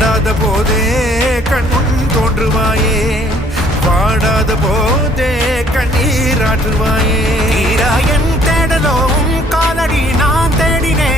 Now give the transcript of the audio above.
தேடாத போதே கண்முன் தோன்றுவாயே, வாடாத போதே கண்ணீராற்றுவாயே. என் தேடலோ காலடி நான் தேடினேன்